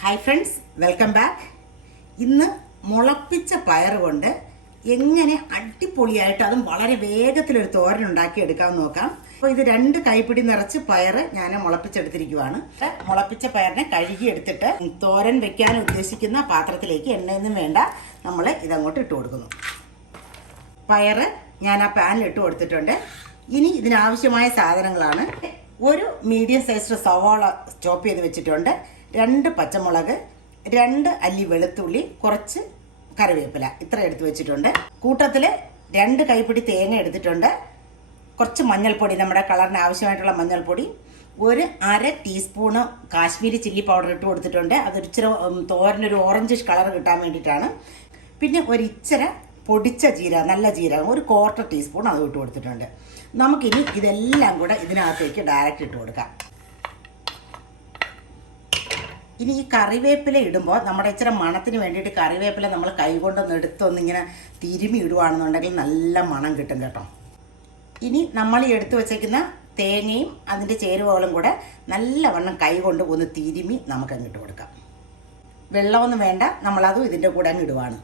Hi friends welcome back ഇന്ന് മുളപ്പിച്ച പയർ കൊണ്ട് എങ്ങനെ അടിപൊളിയായിട്ട് അതും വളരെ വേഗത്തിലൊരു തോരൻ ഉണ്ടാക്കി എടുക്കാൻ നോക്കാം. അപ്പോൾ ഇത് രണ്ട് കൈപ്പിടി നിറച്ച് പയർ ഞാൻ മുളപ്പിച്ചെടുത്തിരിക്കുവാണ്. മുളപ്പിച്ച പയറിനെ കഴുകി എടുത്തിട്ട് തോരൻ വെക്കാൻ ഉദ്ദേശിക്കുന്ന പാത്രത്തിലേക്ക് എണ്ണയൊന്നും വേണ്ട. നമ്മൾ ഇതങ്ങോട്ട് ഇട്ട് കൊടുക്കുന്നു. പയർ ഞാൻ ആ പാനിൽ ഇട്ട് കൊടുത്തിട്ടുണ്ട്. ഇനി ഇതിനാവശ്യമായ സാധനങ്ങളാണ്. ഒരു മീഡിയം സൈസ് സവാള ചോപ്പ് ചെയ്ത് വെച്ചിട്ടുണ്ട്. രണ്ട് പച്ചമുളക് രണ്ട് അല്ലി വെളുത്തുള്ളി കുറച്ച് കറിവേപ്പില. ഇത്ര എടുത്ത് വെച്ചിട്ടുണ്ട്. കൂട്ടത്തിൽ രണ്ട് കൈപ്പിടി തേങ്ങ എടുത്തിട്ടുണ്ട്. കുറച്ച് മഞ്ഞൾപ്പൊടി നമ്മുടെ കളറിന് ആവശ്യമായിട്ടുള്ള മഞ്ഞൾപ്പൊടി. ഒരു അര ടീസ്പൂണ് കാശ്മീരി ചില്ലി പൗഡർ ഇട്ട് കൊടുത്തിട്ടുണ്ട്. അതൊരിച്ചിരി തോരനൊരു ഓറഞ്ച് കളർ കിട്ടാൻ വേണ്ടിയിട്ടാണ്. പിന്നെ ഒരു പൊടിച്ച ജീരകം നല്ല ജീരകം ഒരു ക്വാർട്ടർ ടീസ്പൂൺ അത് ഇട്ട് കൊടുത്തിട്ടുണ്ട്. നമുക്കിനി ഇതെല്ലാം കൂടെ ഇതിനകത്തേക്ക് ഡയറക്റ്റ് ഇട്ട് കൊടുക്കാം. ഇനി ഈ കറിവേപ്പില ഇടുമ്പോൾ നമ്മുടെ ഇച്ചിരി മണത്തിന് വേണ്ടിയിട്ട് കറിവേപ്പില നമ്മൾ കൈകൊണ്ടൊന്ന് എടുത്തൊന്നിങ്ങനെ തിരുമി ഇടുവാണെന്നുണ്ടെങ്കിൽ നല്ല മണം കിട്ടും കേട്ടോ. ഇനി നമ്മൾ ഈ എടുത്തു വച്ചേക്കുന്ന തേങ്ങയും അതിന്റെ ചേരുവകളും കൂടെ നല്ലവണ്ണം കൈകൊണ്ട് ഒന്ന് തിരുമി നമുക്ക് അങ്ങിട്ട് കൊടുക്കാം. വെള്ളമൊന്നും വേണ്ട നമ്മളതും ഇതിന്റെ കൂടെ അങ്ങ് ഇടുവാണ്.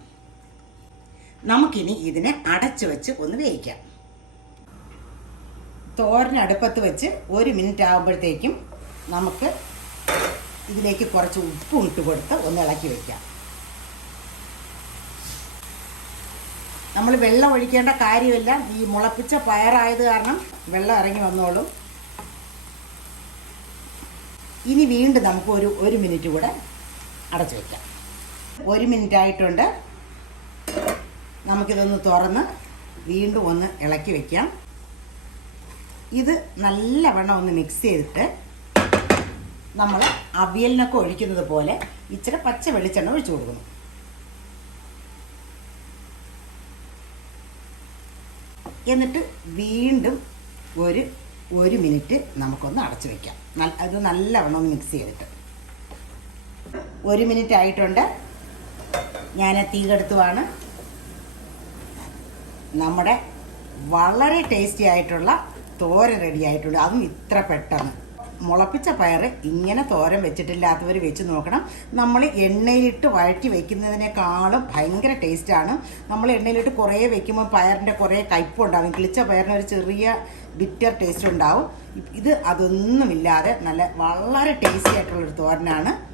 നമുക്കിനി ഇതിനെ അടച്ചു വെച്ച് ഒന്ന് വേവിക്കാം. തോരനടുപ്പത്ത് വെച്ച് ഒരു മിനിറ്റ് ആകുമ്പോഴത്തേക്കും നമുക്ക് ഇതിലേക്ക് കുറച്ച് ഉപ്പും ഇട്ട് കൊടുത്ത് ഒന്ന് ഇളക്കി വയ്ക്കാം നമ്മൾ വെള്ളം ഒഴിക്കേണ്ട കാര്യമില്ല. ഈ മുളപ്പിച്ച പയറായത് കാരണം വെള്ളം ഇറങ്ങി വന്നോളും. ഇനി വീണ്ടും നമുക്ക് ഒരു ഒരു മിനിറ്റ് കൂടെ അടച്ചു വയ്ക്കാം ഒരു മിനിറ്റ് ആയിട്ടുണ്ട്. നമുക്കിതൊന്ന് തുറന്ന് വീണ്ടും ഒന്ന് ഇളക്കി വയ്ക്കാം ഇത് നല്ലവണ്ണം ഒന്ന് മിക്സ് ചെയ്തിട്ട് നമ്മൾ അവിയലിനൊക്കെ ഒഴിക്കുന്നത് പോലെ ഇച്ചിരി പച്ച വെളിച്ചെണ്ണ ഒഴിച്ചു കൊടുക്കുന്നു. എന്നിട്ട് വീണ്ടും ഒരു ഒരു മിനിറ്റ് നമുക്കൊന്ന് അടച്ചു വെക്കാം. നല്ല അത് നല്ലവണ്ണം ഒന്ന് മിക്സ് ചെയ്തിട്ട്. ഒരു മിനിറ്റ് ആയിട്ടുണ്ട്. ഞാൻ തീ കെടുത്തുവാണ്. നമ്മുടെ വളരെ ടേസ്റ്റി ആയിട്ടുള്ള തോര റെഡി ആയിട്ടുണ്ട്. അതും ഇത്ര പെട്ടെന്ന്. മുളപ്പിച്ച പയർ ഇങ്ങനെ തോരൻ വെച്ചിട്ടില്ലാത്തവർ വെച്ച് നോക്കണം. നമ്മൾ എണ്ണയിലിട്ട് വഴറ്റി വെക്കുന്നതിനേക്കാളും ഭയങ്കര ടേസ്റ്റാണ്. നമ്മൾ എണ്ണയിലിട്ട് കുറേ വെക്കുമ്പോൾ പയറിന്റെ കുറേ കയ്പുണ്ടാകും കിളിച്ച പയറിന് ഒരു ചെറിയ ബിറ്റർ ടേസ്റ്റ് ഉണ്ടാവും. ഇത് അതൊന്നുമില്ലാതെ നല്ല വളരെ ടേസ്റ്റി ആയിട്ടുള്ളൊരു തോരനാണ്.